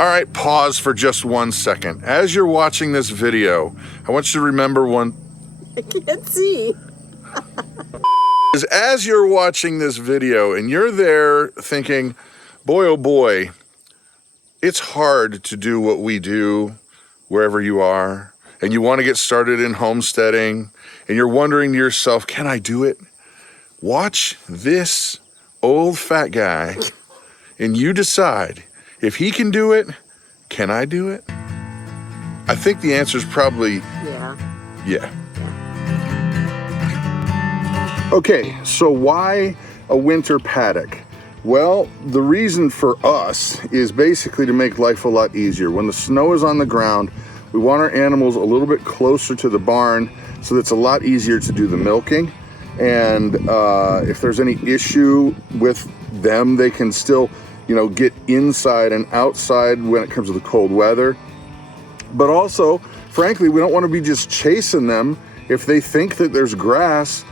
All right, pause for just 1 second. As you're watching this video, I want you to remember one. I can't see. As you're watching this video and you're there thinking, boy, oh boy, it's hard to do what we do wherever you are, and you want to get started in homesteading, and you're wondering to yourself, can I do it? Watch this old fat guy, and you decide, if he can do it, can I do it? I think the answer is probably yeah. Okay, so why a winter paddock? Well, the reason for us is basically to make life a lot easier. When the snow is on the ground, we want our animals a little bit closer to the barn so that it's a lot easier to do the milking. And if there's any issue with them, they can still, you know, get inside and outside when it comes to the cold weather. But also, frankly, we don't want to be just chasing them if they think that there's grass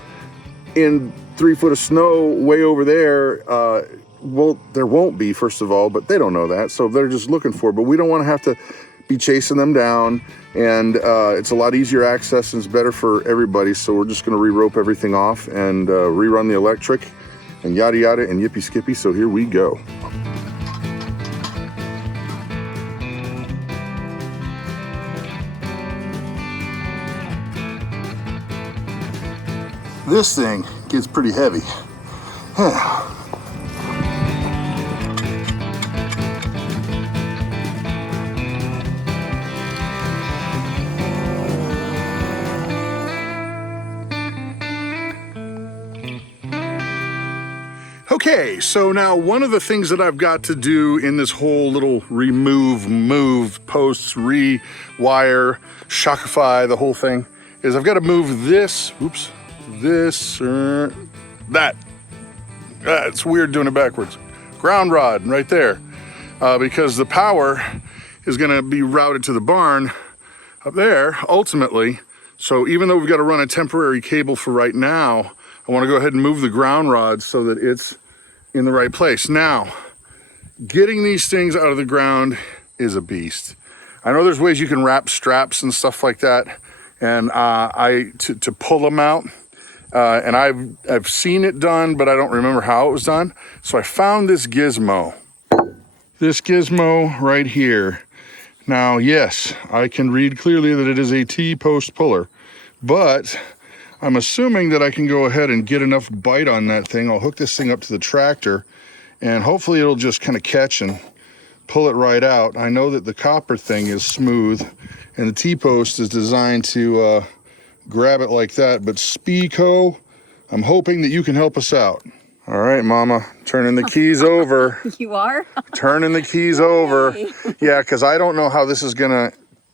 in 3 foot of snow way over there. Well, there won't be, first of all, but they don't know that, so they're just looking for it. But we don't want to have to be chasing them down, and it's a lot easier access and it's better for everybody. So we're just going to re-rope everything off and rerun the electric and yada yada and yippee skippy. So here we go. This thing gets pretty heavy. Okay, so now one of the things that I've got to do in this whole little move, posts, rewire, shockify, the whole thing, is I've got to move this, that. It's weird doing it backwards. Ground rod right there, because the power is gonna be routed to the barn up there, ultimately. So even though we've got to run a temporary cable for right now, I wanna go ahead and move the ground rod so that it's in the right place. Now, getting these things out of the ground is a beast. I know there's ways you can wrap straps and stuff like that, and to pull them out. And I've seen it done, but I don't remember how it was done. So I found this gizmo right here. Now, yes, I can read clearly that it is a T-post puller, but I'm assuming that I can go ahead and get enough bite on that thing. I'll hook this thing up to the tractor, and hopefully it'll just kind of catch and pull it right out. I know that the copper thing is smooth, and the T-post is designed to grab it like that. But Spico, I'm hoping that you can help us out. All right, Mama, turning the keys over. You are? Turning the keys over. Yeah, because I don't know how this is gonna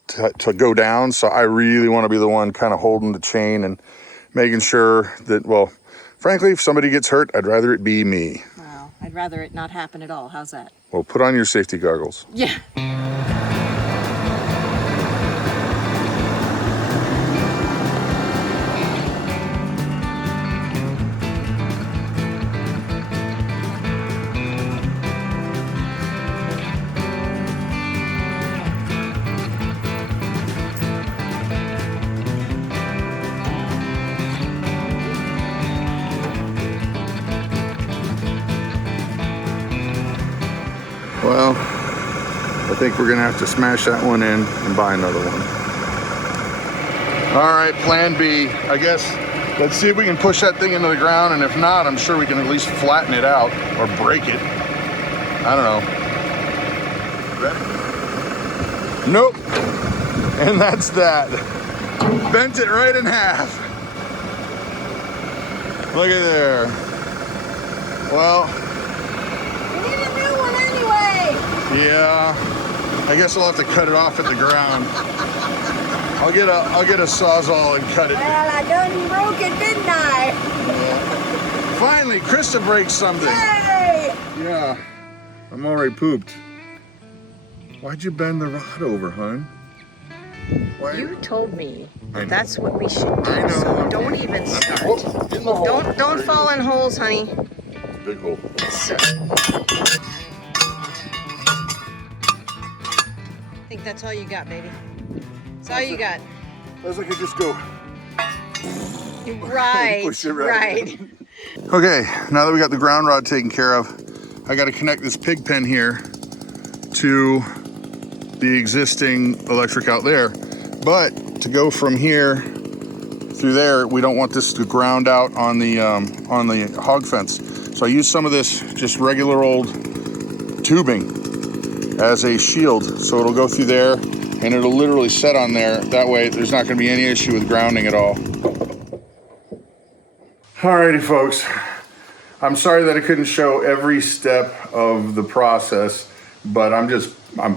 to go down, so I really want to be the one kind of holding the chain and making sure that, well, frankly, if somebody gets hurt, I'd rather it be me. Wow, I'd rather it not happen at all. How's that? Well, put on your safety goggles. Yeah. Well, I think we're gonna have to smash that one in and buy another one. All right, plan B. I guess, let's see if we can push that thing into the ground, and if not, I'm sure we can at least flatten it out or break it. I don't know. Nope. And that's that. Bent it right in half. Look at there. Well, yeah, I guess I'll have to cut it off at the ground. I'll get a Sawzall and cut it. Well, I done broke it, didn't I? Yeah. Finally, Christa breaks something. Yay! Yeah, I'm already pooped. Why'd you bend the rod over, hon? Why? You told me that's what we should do. I know. So don't even start. In the hole. Don't fall in holes, honey. Big hole. So. think that's all you got, baby. That's all you got. As I could just go. Right, Push it right. Okay, now that we got the ground rod taken care of, I got to connect this pig pen here to the existing electric out there. But to go from here through there, we don't want this to ground out on the hog fence. So I use some of this just regular old tubing as a shield. So it'll go through there and it'll literally set on there. That way there's not going to be any issue with grounding at all. Alrighty folks, I'm sorry that I couldn't show every step of the process, but I'm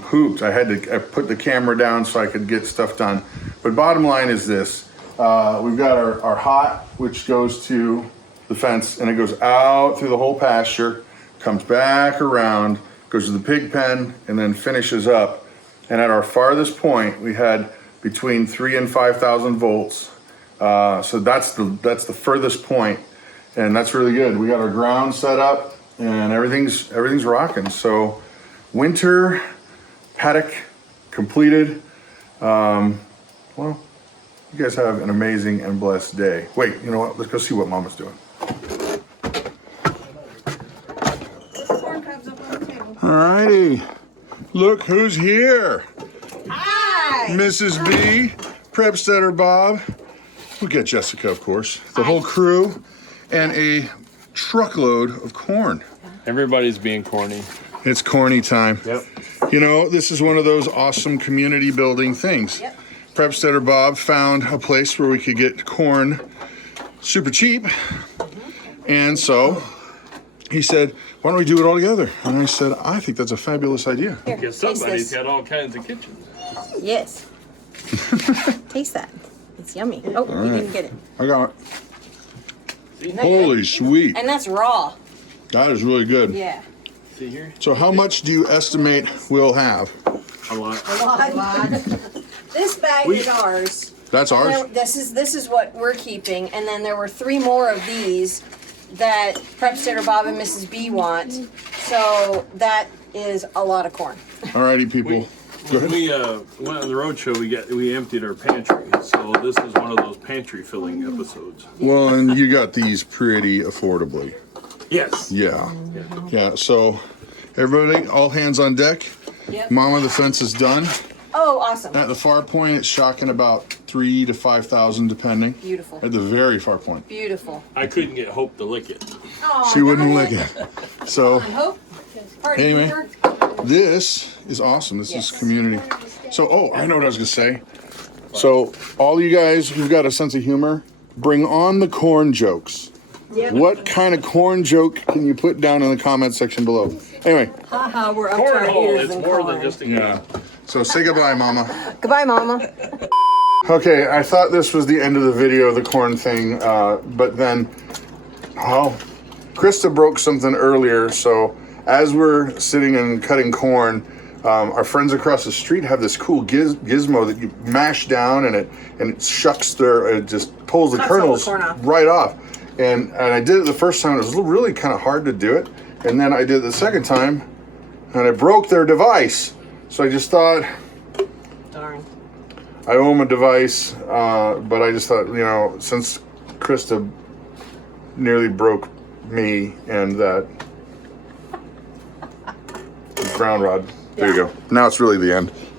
pooped. I put the camera down so I could get stuff done. But bottom line is this, we've got our hot, which goes to the fence and it goes out through the whole pasture, comes back around, goes to the pig pen and then finishes up. And at our farthest point, we had between 3,000 and 5,000 volts. So that's the furthest point, and that's really good. We got our ground set up and everything's rocking. So winter paddock completed. Well, you guys have an amazing and blessed day. Wait, you know what? Let's go see what Mama's doing. Alrighty, look who's here. Hi. Mrs. B, Prepsteader Bob. We got Jessica, of course, the whole crew, and a truckload of corn. Everybody's being corny. It's corny time. Yep. You know, this is one of those awesome community building things. Yep. Prepsteader Bob found a place where we could get corn super cheap. And so he said, why don't we do it all together? And I said, I think that's a fabulous idea. Here, Because taste somebody's this. got all kinds of kitchens. Yes. Taste that. It's yummy. Oh, you didn't get it. I got it. See, Holy sweet. And that's raw. That is really good. Yeah. see here? So how much do you estimate we'll have? A lot. A lot. This bag is ours. That's ours? This is what we're keeping, and then there were 3 more of these that Prepsteader Bob and Mrs. B want. So that is a lot of corn. Alrighty, people. Go When ahead. we went on the road show, we emptied our pantry. So this is one of those pantry filling episodes. Well, and you got these pretty affordably. Yes. Yeah. Yeah, so everybody, all hands on deck. Yep. Mama, the fence is done. Oh, awesome. At the far point, it's shocking about 3,000 to 5,000 depending. Beautiful. At the very far point. Beautiful. I couldn't get Hope to lick it. Oh, She wouldn't lick it. So Hope. Party Anyway. pooper. this is awesome. This Yes. is community. So, oh, I know what I was gonna say. So all you guys who've got a sense of humor, bring on the corn jokes. Yep. What kind of corn joke can you put down in the comment section below? Anyway, Haha, we're up to our Cornhole, ears it's in more corn. than just a yeah. So say goodbye, Mama. Goodbye, Mama. Okay, I thought this was the end of the video, the corn thing, but then, well, Christa broke something earlier, so as we're sitting and cutting corn, our friends across the street have this cool gizmo that you mash down and it shucks it just pulls the Cuts all the kernels corn off. right off. And I did it the first time, it was really kind of hard to do it, and then I did it the second time, and I broke their device. So I just thought, Darn. I owe him a device, but I just thought, you know, since Christa nearly broke me and that ground rod, there you go. Now it's really the end.